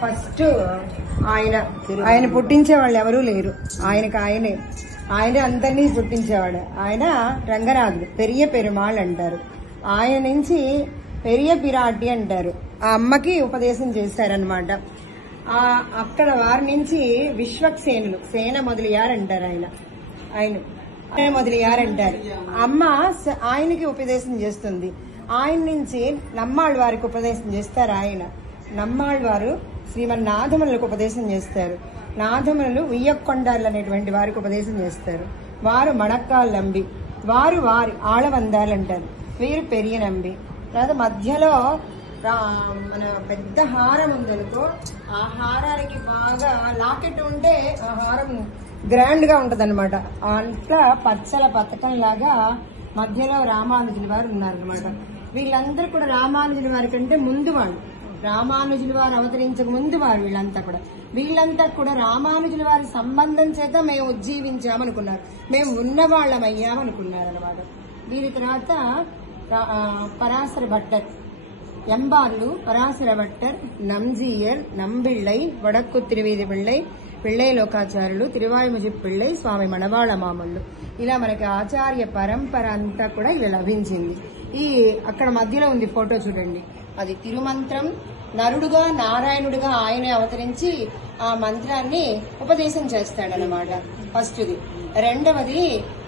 First ఆయన పుట్టించేవాళ్ళు ఎవరూ లేరు. ఆయనే అందరినీ పుట్టించేవాడు. ఆయన రంగనాథుడు, పెరియ పెరుమాళ్ అంటారు. ఆయన నుంచి పెరియ పిరాటి అంటారు. ఆ అమ్మకి ఉపదేశం చేశారనమాట. అక్కడ వారి నుంచి విశ్వక్సేనులు, సేన మొదలయ్యారు అంటారు. ఆయన మొదలయ్యారు అంటారు. అమ్మ ఆయనకి ఉపదేశం చేస్తుంది. ఆయన నుంచి నమ్మాళ్ళ వారికి ఉపదేశం చేస్తారు. ఆయన నమ్మాళ్ళ వారు శ్రీమన్నాథములకు ఉపదేశం చేస్తారు. నాథములు ఉయ్యకొండాలు అనేటువంటి వారికి ఉపదేశం చేస్తారు. వారు మణక్కాలు నంబి, వారి ఆళవందాలంటారు. వీరు పెరియ నంబి. తర్వాత మధ్యలో మన పెద్ద హారం ఉందనుకో, ఆ హారానికి బాగా లాకెట్ ఉంటే ఆ హారం గ్రాండ్ గా ఉంటది అనమాట. అట్లా పచ్చల పథకం లాగా మధ్యలో రామానుజుల వారు ఉన్నారనమాట. వీళ్ళందరూ కూడా రామానుజుల వారి కంటే ముందు వాళ్ళు, రామానుజుల వారు అవతరించక ముందు వారు. వీళ్ళంతా కూడా రామానుజుల వారి సంబంధం చేత మేము ఉజ్జీవించామనుకున్నారు, మేము ఉన్నవాళ్ళమయ్యామనుకున్నారు అనమాట. వీరి తర్వాత పరాశర భట్టర్, ఎంబార్లు, పరాశర భట్టర్, నంజీయర్, నంబిళ్ళై, వడక్కు తిరువీధి పిళ్ళై, పిళ్ళై లోకాచార్యులు, తిరువాయుముజి పిళ్ళై, స్వామి మణవాళ మామల్లు. ఇలా మనకి ఆచార్య పరంపర అంతా కూడా ఇలా లభించింది. అక్కడ మధ్యలో ఉంది ఫోటో చూడండి, అది తిరుమంత్రం. నరుడుగా నారాయణుడిగా ఆయనే అవతరించి ఆ మంత్రాన్ని ఉపదేశం చేస్తాడనమాట. ఫస్ట్ది. రెండవది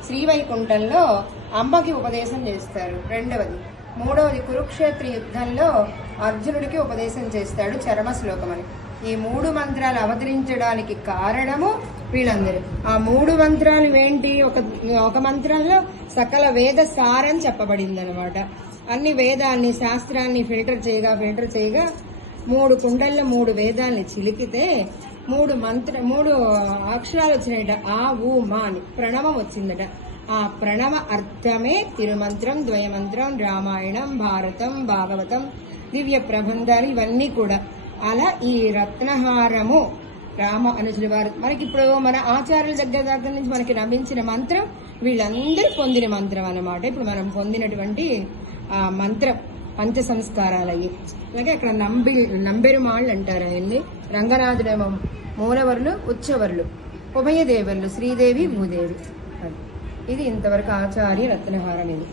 శ్రీవైకుంఠంలో అమ్మకి ఉపదేశం చేస్తారు. రెండవది. మూడవది కురుక్షేత్ర యుద్ధంలో అర్జునుడికి ఉపదేశం చేస్తాడు చరమ శ్లోకం అని. ఈ 3 మంత్రాలు అవతరించడానికి కారణము వీళ్ళందరూ. ఆ 3 మంత్రాలు ఏంటి? ఒక మంత్రంలో సకల వేద సారం చెప్పబడింది అనమాట. అన్ని వేదాన్ని, శాస్త్రాన్ని ఫిల్టర్ చేయగా 3 కుండల్లో 3 వేదాల్ని చిలికితే 3 అక్షరాలు వచ్చినాయట. ఆ ఊ మా అని ప్రణవం వచ్చిందట. ఆ ప్రణవ అర్థమే తిరుమంత్రం, ద్వయమంత్రం, రామాయణం, భారతం, భాగవతం, దివ్య ప్రబంధాలు ఇవన్నీ కూడా. అలా ఈ రత్నహారము రామానుజుల వారు మనకి ఇప్పుడు మన ఆచార్యుల దగ్గర నుంచి మనకి లభించిన మంత్రం వీళ్ళందరూ పొందిన మంత్రం అన్నమాట. ఇప్పుడు మనం పొందినటువంటి ఆ మంత్రం పంచ సంస్కారాలు అయ్యి. అలాగే అక్కడ నంబెరుమాళ్ళు అంటారు ఆయన్ని. రంగనాథుడేమో మూలవరులు, ఉచ్చవరులు, ఉభయదేవరులు, శ్రీదేవి, భూదేవి. ఇది ఇంతవరకు ఆచార్య రత్నహారం. ఇది